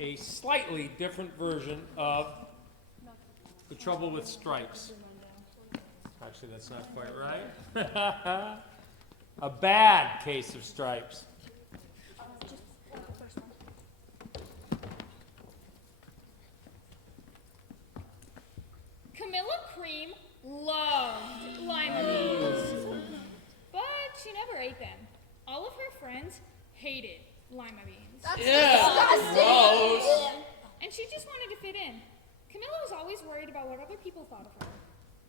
a slightly different version of The Trouble with Stripes. Actually, that's not quite right. A bad case of stripes. Camilla Cream loved lima beans, but she never ate them. All of her friends hated lima beans. That's disgusting. And she just wanted to fit in. Camilla was always worried about what other people thought of her.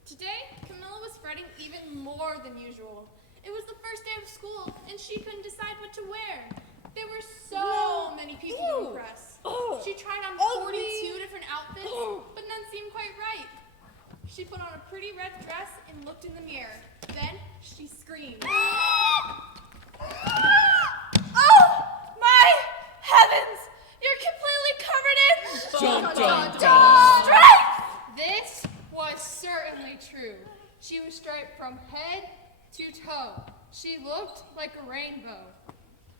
Today, Camilla was fretting even more than usual. It was the first day of school, and she couldn't decide what to wear. There were so many people to impress. She tried on 42 different outfits, but none seemed quite right. She put on a pretty red dress and looked in the mirror. Then she screamed. Oh, my heavens! You're completely covered in stripes! This was certainly true. She was striped from head to toe. She looked like a rainbow.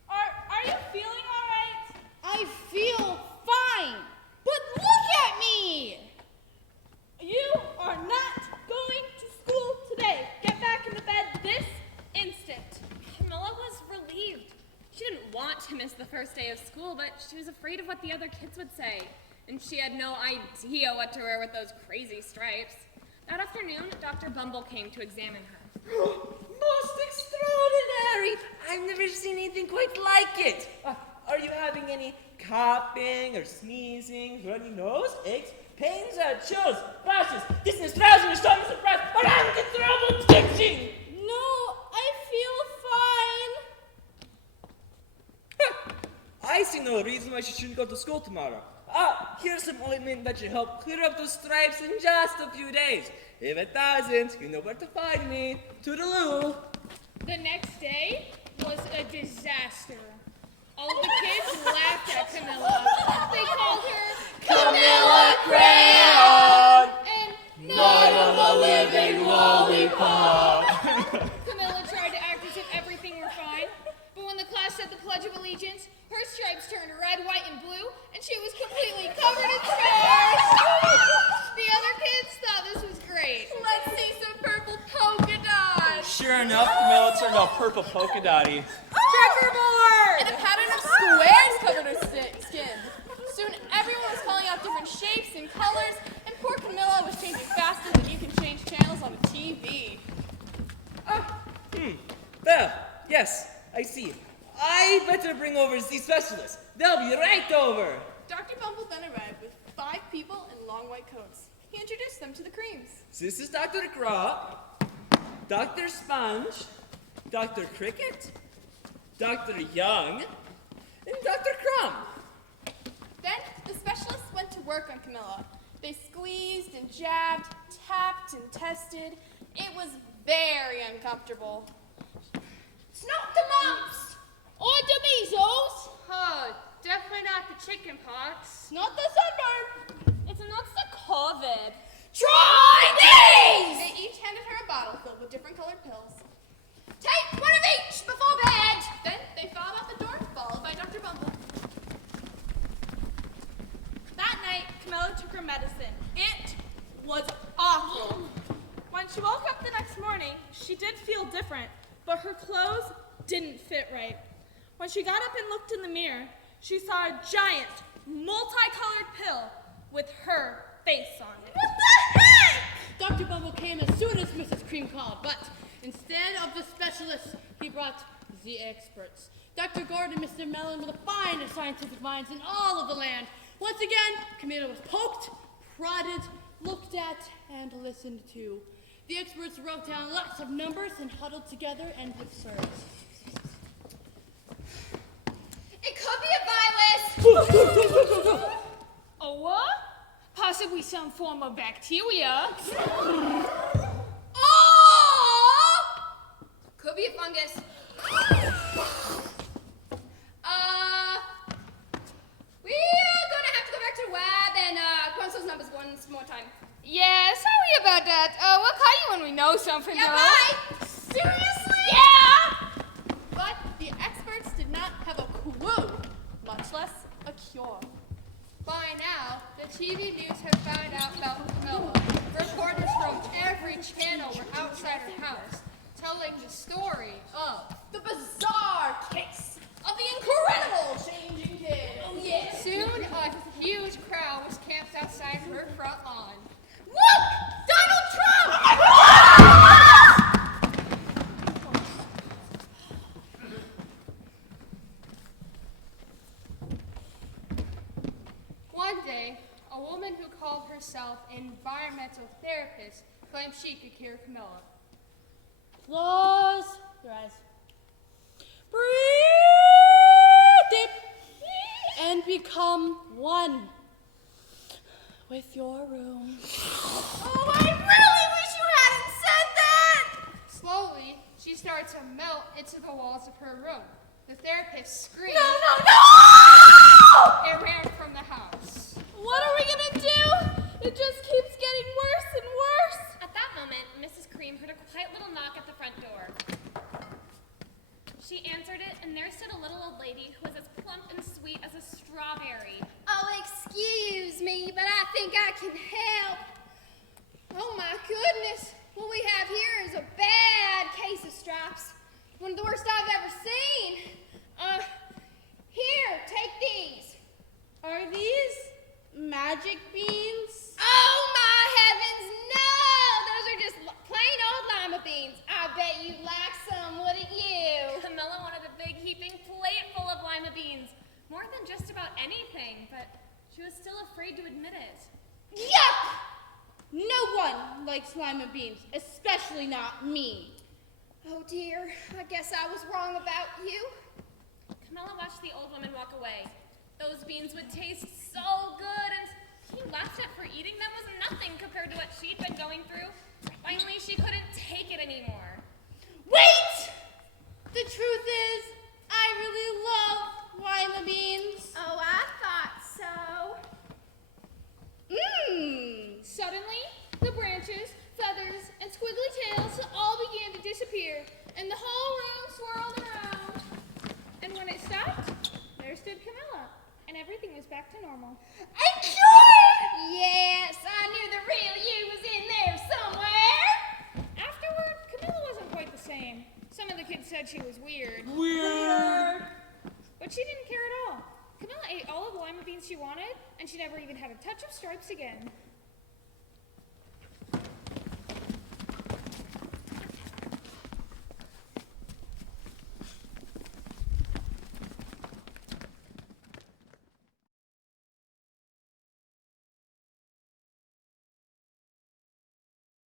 Are you feeling all right? I feel fine, but look at me! You are not going to school today. Get back in the bed this instant. Camilla was relieved. She didn't want to miss the first day of school, but she was afraid of what the other kids would say. And she had no idea what to wear with those crazy stripes. That afternoon, Dr. Bumble came to examine her. Most extraordinary! I've never seen anything quite like it. Are you having any coughing or sneezing, runny nose, aches, pains, chills, rashes, dizziness, drowsiness, stomach surprise, or uncontrollable twitching? No, I feel fine. I see no reason why she shouldn't go to school tomorrow. Here's some ointment that should help clear up those stripes in just a few days. If it doesn't, you know where to find me. Toodaloo. The next day was a disaster. All of the kids laughed at Camilla. They called her Camilla Crayon! and Night of the living lollipop! Camilla tried to act as if everything were fine, but when the class said the Pledge of Allegiance, her stripes turned red, white, and blue, and she was completely covered in stars. The other kids thought this was great. Let's see some purple polka dots. Sure enough, Camilla turned out purple polka dotty. Checkerboard! And a pattern of squares covered her skin. Soon everyone was calling out different shapes and colors, and poor Camilla was changing faster than you can change channels on a TV. There, yes, I see. I better bring over the specialists. They'll be right over. Dr. Bumble then arrived with 5 people in long white coats. He introduced them to the creams. This is Dr. Craw, Dr. Sponge, Dr. Cricket, Dr. Young, and Dr. Crumb. Then the specialists went to work on Camilla. They squeezed and jabbed, tapped and tested. It was very uncomfortable. It's not the mumps or the measles. Oh, definitely not the chicken pox. Not the sunburn. It's not the COVID. Try these. They each handed her a bottle filled with different colored pills. Take one of each before bed. Then they filed out the door, followed by Dr. Bumble. That night, Camilla took her medicine. It was awful. When she woke up the next morning, she did feel different, but her clothes didn't fit right. When she got up and looked in the mirror, she saw a giant, multicolored pill with her face on it. What the heck? Dr. Bumble came as soon as Mrs. Cream called, but instead of the specialists, he brought the experts. Dr. Gordon and Mr. Mellon were the finest scientific minds in all of the land. Once again, Camilla was poked, prodded, looked at, and listened to. The experts wrote down lots of numbers and huddled together and conferred. It could be a virus! A what? Possibly some form of bacteria. Oh! Could be a fungus. We're gonna have to go back to the lab and crunch those numbers once more time. Yeah, sorry about that. We'll call you when we know something. Yeah, though. bye! Seriously? Yeah! But the experts did not have a clue, much less a cure. By now, the TV news had found out about Camilla. Reporters from every channel were outside her house, telling the story of The bizarre case of the incredible changing kid. Oh, yeah. Soon, a huge crowd was camped outside her front lawn. Look! Donald Trump! One day, a woman who called herself an environmental therapist claimed she could cure Camilla. Close your eyes. Breathe deep and become one with your room. Oh, I really wish you hadn't said that! Slowly, she started to melt into the walls of her room. The therapist screamed No! and ran from the house. What are we gonna do? It just keeps getting worse and worse. At that moment, Mrs. Cream heard a quiet little knock at the front door. She answered it, and there stood a little old lady who was as plump and sweet as a strawberry. Oh, excuse me, but I think I can help. Oh my goodness, what we have here is a bad case of stripes. One of the worst I've ever seen. Here, take these. Are these magic beans? Oh my heavens, no! Those are just plain old lima beans. I bet you'd like some, wouldn't you? Camilla wanted a big heaping plate full of lima beans, more than just about anything, but she was still afraid to admit it. Yuck! No one likes lima beans, especially not me. Oh dear, I guess I was wrong about you. Camilla watched the old woman walk away. Those beans would taste so good, and she laughed at her eating them was nothing compared to what she'd been going through. Finally, she couldn't take it anymore. Wait! The truth is, I really love lima beans. Oh, I thought so. Suddenly, the branches, feathers, and squiggly tails all began to disappear, and the whole room swirled around. And when it stopped, there stood Camilla, and everything was back to normal. I'm cured! Yes, I knew the real you was in there somewhere. Afterward, Camilla wasn't quite the same. Some of the kids said she was weird. Weird. But she didn't care at all. Camilla ate all of the lima beans she wanted, and she never even had a touch of stripes again.